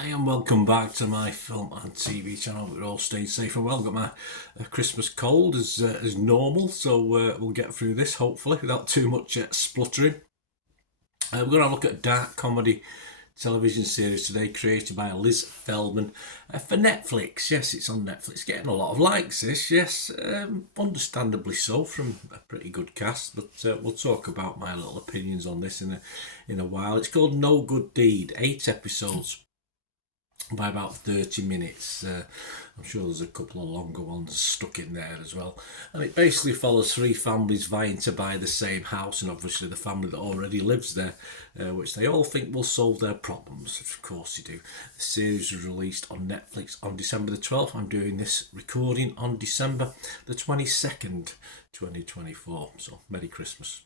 Hi and welcome back to my film and TV channel. We're all staying safe and well. Got my Christmas cold as normal, so we'll get through this hopefully without too much spluttering. We're going to have a look at a dark comedy television series today, created by Liz Feldman for Netflix. Yes, it's on Netflix. Getting a lot of likes. This, yes, understandably so, from a pretty good cast. But we'll talk about my little opinions on this in a while. It's called No Good Deed. 8 episodes by about 30 minutes. I'm sure there's a couple of longer ones stuck in there as well. And it basically follows three families vying to buy the same house, and obviously the family that already lives there, which they all think will solve their problems. Of course they do. The series was released on Netflix on December the 12th. I'm doing this recording on December the 22nd. 2024. So Merry Christmas,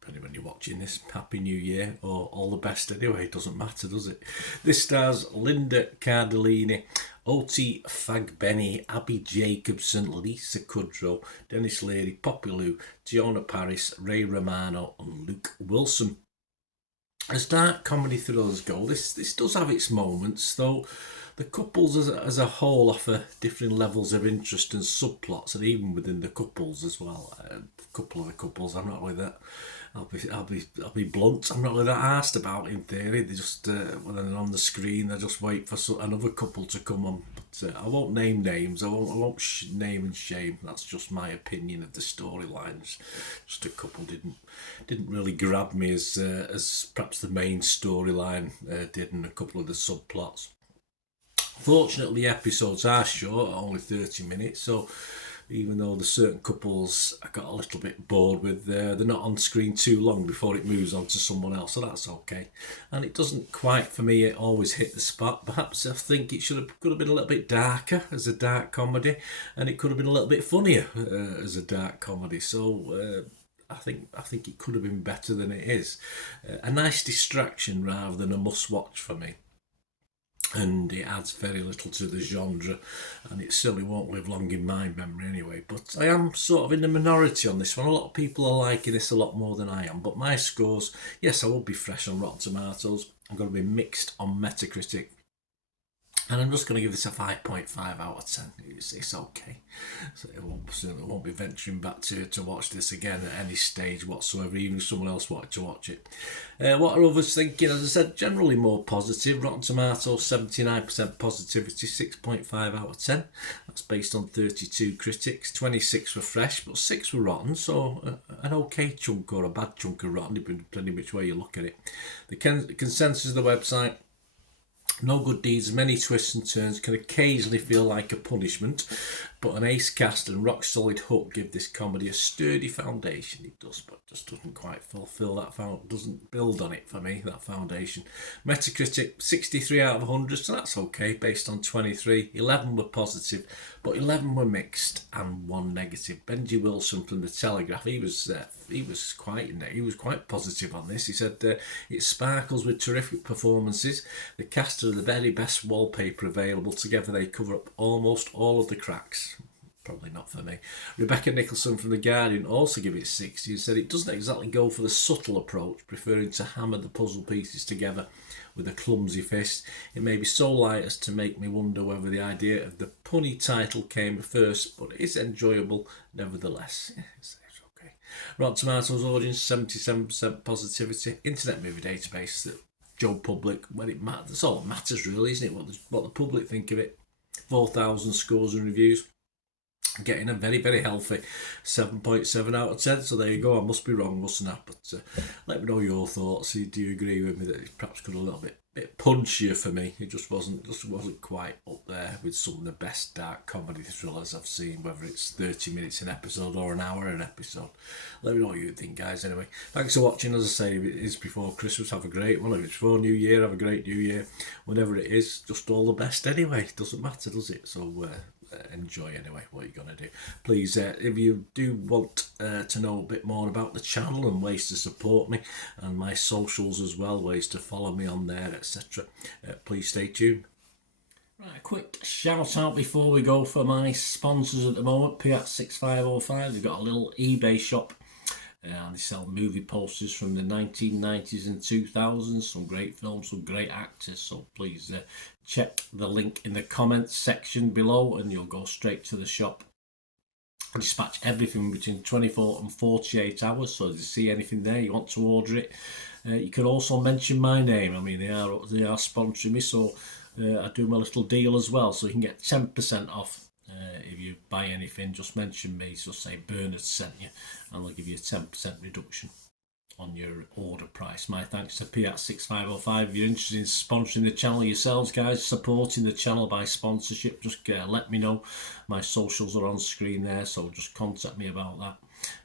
depending when you're watching this. Happy New Year, or all the best anyway. It doesn't matter, does it? This stars Linda Cardellini, Oti Fagbenny, Abby Jacobson, Lisa Kudrow, Dennis Leary, Poppy Lou, Tiona Paris, Ray Romano, and Luke Wilson. As dark comedy thrillers go, this does have its moments, though. The couples as a whole offer different levels of interest and subplots, and even within the couples as well. A couple of the couples, I'm not really that. I'll be blunt. I'm not really that asked about. In theory, they just when they're on the screen, they just wait for another couple to come on. But I won't name names. I won't name and shame. That's just my opinion of the storylines. Just a couple didn't really grab me as perhaps the main storyline did, and a couple of the subplots. Fortunately, episodes are short, only 30 minutes, so even though the certain couples I got a little bit bored with, they're not on screen too long before it moves on to someone else, so that's okay. And it doesn't quite, for me, it always hit the spot. Perhaps I think it could have been a little bit darker as a dark comedy, and it could have been a little bit funnier as a dark comedy. So I think it could have been better than it is. A nice distraction rather than a must-watch for me, and it adds very little to the genre, and it certainly won't live long in my memory anyway. But I am sort of in the minority on this one. A lot of people are liking this a lot more than I am, but my scores, yes, I will be fresh on Rotten Tomatoes. I'm going to be mixed on Metacritic, and I'm just going to give this a 5.5 out of 10. It's okay. So certainly won't be venturing back to watch this again at any stage whatsoever, even if someone else wanted to watch it. What are others thinking? As I said, generally more positive. Rotten Tomatoes, 79% positivity, 6.5 out of 10. That's based on 32 critics. 26 were fresh, but 6 were rotten. So an okay chunk or a bad chunk of rotten, depending which way you look at it. The consensus of the website: No Good Deeds, many twists and turns, can occasionally feel like a punishment, but an ace cast and rock solid hook give this comedy a sturdy foundation. It does, but just doesn't quite fulfill that doesn't build on it for me, that foundation. Metacritic, 63 out of 100, so that's okay, based on 23. 11 were positive, but 11 were mixed and 1 negative. Benji Wilson from The Telegraph, he was quite positive on this. He said it sparkles with terrific performances. The cast are the very best wallpaper available. Together they cover up almost all of the cracks. Probably not for me. Rebecca Nicholson from The Guardian also gave it 60 and said it doesn't exactly go for the subtle approach, preferring to hammer the puzzle pieces together with a clumsy fist. It may be so light as to make me wonder whether the idea of the punny title came first, but it is enjoyable nevertheless. Yeah, it's okay. Rotten Tomatoes audience, 77% positivity. Internet Movie Database, that Joe Public, when it matters, that's all that matters really, isn't it? What the public think of it. 4,000 scores and reviews, getting a very, very healthy 7.7 out of 10. So there you go. I must be wrong, mustn't I? But let me know your thoughts. Do you agree with me that it perhaps got a little bit punchier for me? It just wasn't quite up there with some of the best dark comedy thrillers I've seen, whether it's 30 minutes an episode or an hour an episode. Let me know what you think, guys. Anyway, thanks for watching. As I say, if it is before Christmas, have a great one. If it's before New Year, have a great New Year. Whenever it is, just all the best anyway. It doesn't matter, does it? So enjoy anyway what you're going to do. Please, if you do want to know a bit more about the channel and ways to support me and my socials as well, ways to follow me on there, etc., please stay tuned. Right, a quick shout out before we go for my sponsors at the moment. Piat 6505, they've got a little eBay shop And they sell movie posters from the 1990s and 2000s, some great films, some great actors. So please check the link in the comments section below and you'll go straight to the shop. I dispatch everything between 24 and 48 hours, so if you see anything there, you want to order it, you can also mention my name. I mean, they are sponsoring me, so I do my little deal as well, so you can get 10% off if you buy anything. Just mention me, so say Bernard sent you, and they'll give you a 10% reduction on your order price. My thanks to Piat6505. If you're interested in sponsoring the channel yourselves, guys, supporting the channel by sponsorship, just let me know. My socials are on screen there, so just contact me about that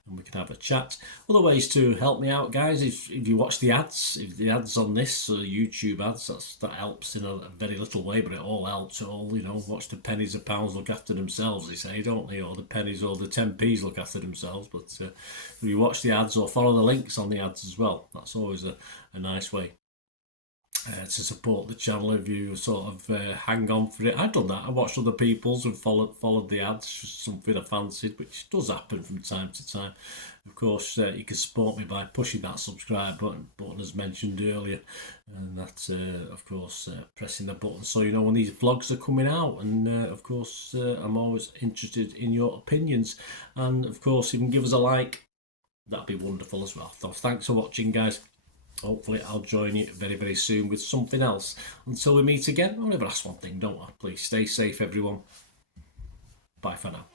and we can have a chat. Other ways to help me out, guys, if you watch the ads, if the ads on this YouTube ads, that helps in a very little way, but it all helps. It all, watch the pennies and pounds look after themselves, they say, don't they? Or the pennies or the 10p's look after themselves. But if you watch the ads or follow the links on the ads as well, that's always a nice way to support the channel. If you sort of hang on for it, I've done that. I watched other people's and followed the ads, just something I fancied, which does happen from time to time. Of course, you can support me by pushing that subscribe button as mentioned earlier, and that's of course pressing the button so you know when these vlogs are coming out. And of course, I'm always interested in your opinions, and of course, if you can give us a like, that'd be wonderful as well. So thanks for watching, guys. Hopefully I'll join you very, very soon with something else. Until we meet again, I'll never ask one thing, don't I? Please stay safe, everyone. Bye for now.